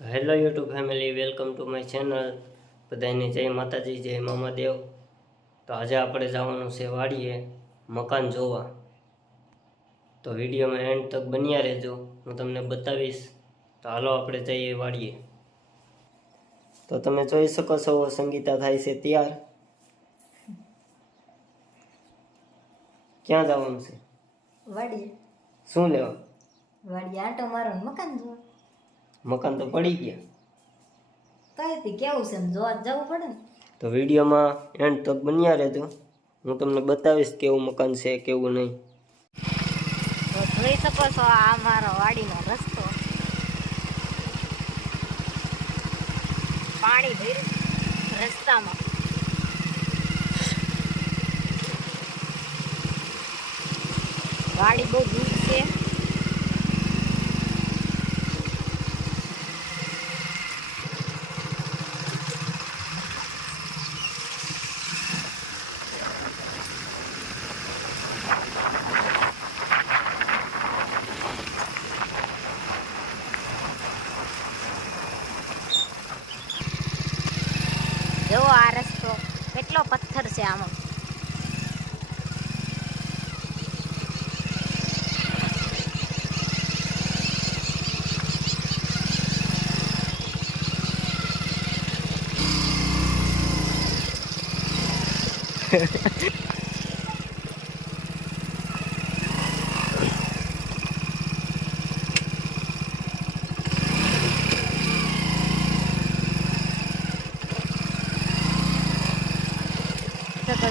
તો hello YouTube family, welcome to my channel. બધાને જય માતાજી, જય મામાદેવ. તો આજે આપણે જવાનું છે વાડીએ મકાન જોવા. તો વિડીયોમાં એન્ડ તક બન્યા રહેજો, હું તમને બતાવીશ. તો હાલો આપણે જઈએ વાડીએ. તો તમે જોઈ શકો છો સંગીતા થાય છે તૈયાર. ક્યાં જવાનું છે? વાડીએ. શું લેવા? વાડીએ આટો મારો મકાન જોવા. મકાન તો પડી ગયા. કઈથી કેવું છે ને જોવા જવું પડે ને. તો વિડીયોમાં એન્ડ તક બન્યા રહેજો, હું તમને બતાવીશ કેવું મકાન છે કેવું નહીં. તો જોઈ શકો છો આ મારો વાડીનો રસ્તો. પાણી ભર્યું રસ્તામાં. વાડી બહુ દૂર છે. જો આ રસ્તો કેટલો પથ્થર છે આમાં.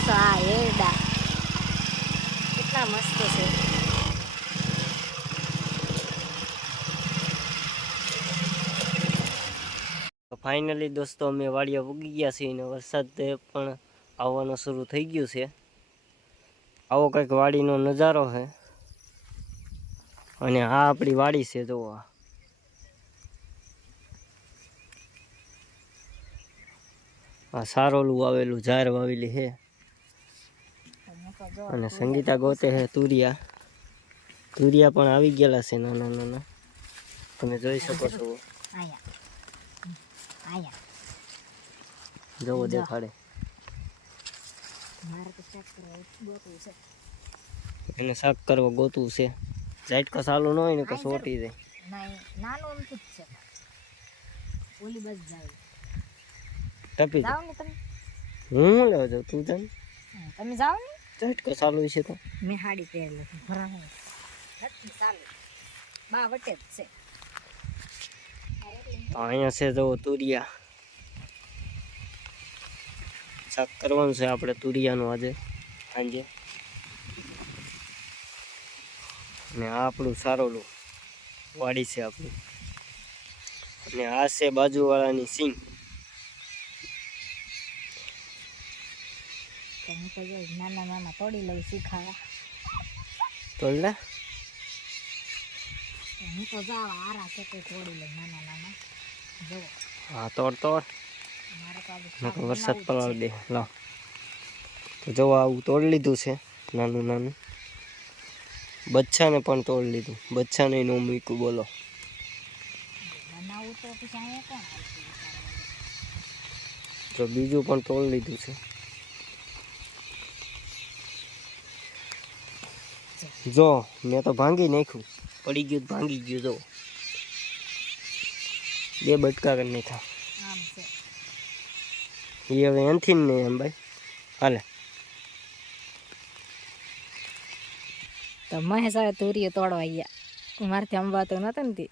તો આ એરડા કેટલા મસ્ત છે. ફાઇનલી દોસ્તો અમે વાડીએ ઉગી ગયા છીએ ને વરસાદ પણ આવવાનો શરૂ થઈ ગયું છે. આવો કંઈક વાડીનો નજારો છે. અને આ આપણી વાડી છે. જો આ સારોલું આવેલું ઝાર વાવેલી છે. અને સંગીતા ગોતે છે તુરિયા. તુરિયા પણ આવી ગયેલા છે નાના નાના, તમે જોઈ શકો છો. જોવો દેખાડે. એને શાક કરવા ગોતવું છે. ઝાટકો ચાલુ ન હોય ને તો સોટી જાય. નાનું અમથું જ છે. ઓલી બસ જાય. ટપી જાવ ને તમે. હું લેવા જાઉં, તું જાન. તમે જાવ ને. ઝાટકો ચાલુ છે તો મેં હાડી પહેરેલી ભરા નથી ચાલુ. બા વટે જ છે. તો અહીંયા છે જો તુરિયા. શાક કરવાનું છે આપણે તુરિયાનું આજે સાંજે. અને આ આપણું સારોલું વાડી છે આપણું. અને આ છે બાજુવાળાની સિંગ. હું તો જો નાના નાના તોડી લઉં શીખાવા. તોડ લે. હું તો જાવ આરા છે તો તોડી લઉં નાના નાના. જો હા તોડ તોડ. મારે તો નકર વરસાદ પલાળી દે. લાવ તો જો આવું તોડી લીધું છે નાનું નાનું. બચ્ચાને પણ તોડી લીધું. બચ્ચાને નો મૂક્યું. બોલો. બનાવું તો પછી અહીંયા કોણ આવશે? તો બીજું પણ તોડી લીધું છે. જો મેં તો ભાંગી નાખ્યું. પડી ગયું ભાંગી ગયું. જો બે બટકા કરી નાખ્યા. આમ છે એ હવે એનથી ને એમ ભાઈ હાલે. તો મહેશ હવે તુરીઓ તોડવા ગયા. મારથી અંબાતો નતો ને તે.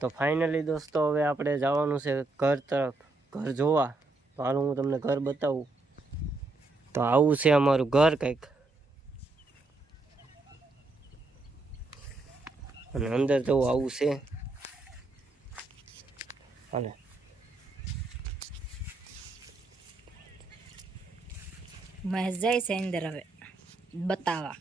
તો ફાઇનલી દોસ્તો હવે આપણે જવાનું છે ઘર તરફ, ઘર જોવા. તો હાલ હું તમને ઘર બતાવું. તો આવું છે અમારું ઘર કંઈક. અને અંદર જવું આવું છે. હાલે મહેશ જાય છે અંદર હવે બતાવા.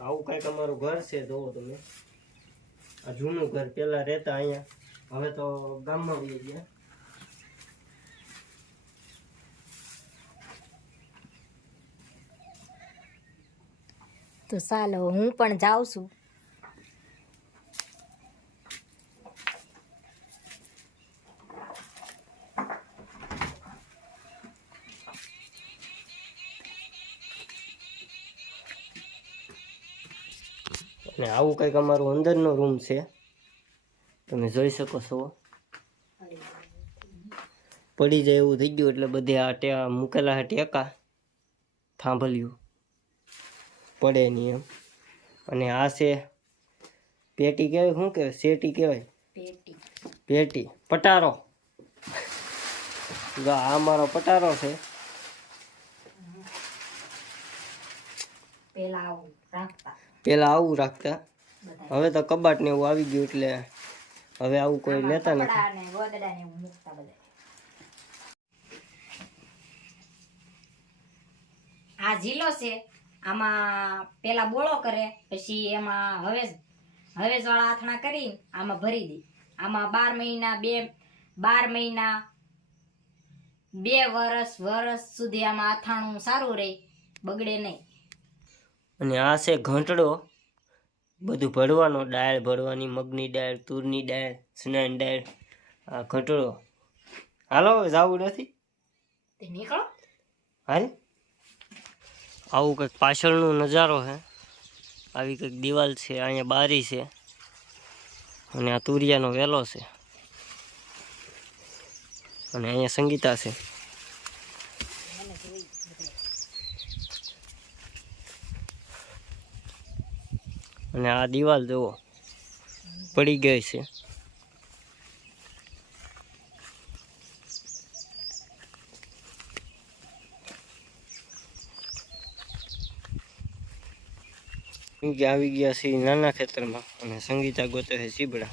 આવું કંઈક અમારું ઘર છે, જોવો તમે. આ જૂનું ઘર પેલા રહેતા અહીંયા, હવે તો ગામમાં વહી ગયા. તો ચાલો હું પણ જાઉં છું. અને આવું કંઈક અમારું અંદરનો રૂમ છે, તમે જોઈ શકો છો. પડી જાય એવું થઈ ગયું એટલે બધે આ મૂકેલા છે ટેકા, થાંભલ્યું પડે નહીં એમ. અને આ છે પેટી કહેવાય, શું કહેવાય, શેટી કહેવાય, પેટી, પટારો. જો આ મારો પટારો છે. પેલા આવું રાખતા, હવે તો કબાટ ને એવું આવી ગયું એટલે હવે આવું કોઈ લેતા નથી. આ ઝીલો છે, આમાં પેલા બોળો કરે, પછી એમાં હવેજ વાળા આથણા કરી આમાં ભરી દે. આમાં 12 મહિના 2 વર્ષ સુધી આમાં આથાણું સારું રહે, બગડે નહીં. અને આ છે ઘંટડો, બધું ભરવાનો, દાળ ભરવાની, મગની દાળ, તુરની દાળ, ચણાની દાળ. આ ઘંટડો. હાલો જવું નથી, તે નીકળો. હાલ. આવું કંઈક પાછળનો નજારો છે. આવી કંઈક દિવાલ છે, અહીંયા બારી છે, અને આ તુરિયાનો વેલો છે, અને અહીંયા સંગીતા છે. અને આ દિવાલ જુઓ પડી ગઈ છે. આવી ગયા છે નાના ખેતરમાં, અને સંગીતા ગોતે છે સીબડા.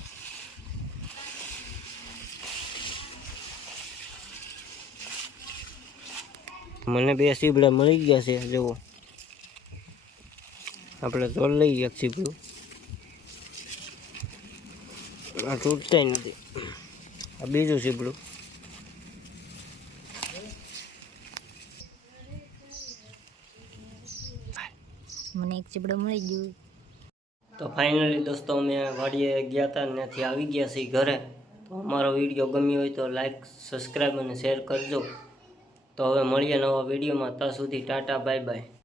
મને 2 સીબડા મળી ગયા છે. જુઓ, આપણે તોડ લઈ એક સીબડું, આ તૂટતા નથી. આ બીજું સીબડું. મને એક ચીબડો મળી ગયું. તો ફાઇનલી દોસ્તો અમે વાડીએ ગયા હતા, ત્યાંથી આવી ગયા છીએ ઘરે. તો અમારો વિડીયો ગમ્યો હોય તો લાઈક, સબસ્ક્રાઈબ અને શેર કરજો. તો હવે મળીએ નવા વિડીયોમાં. ત્યાં સુધી ટાટા, બાય બાય.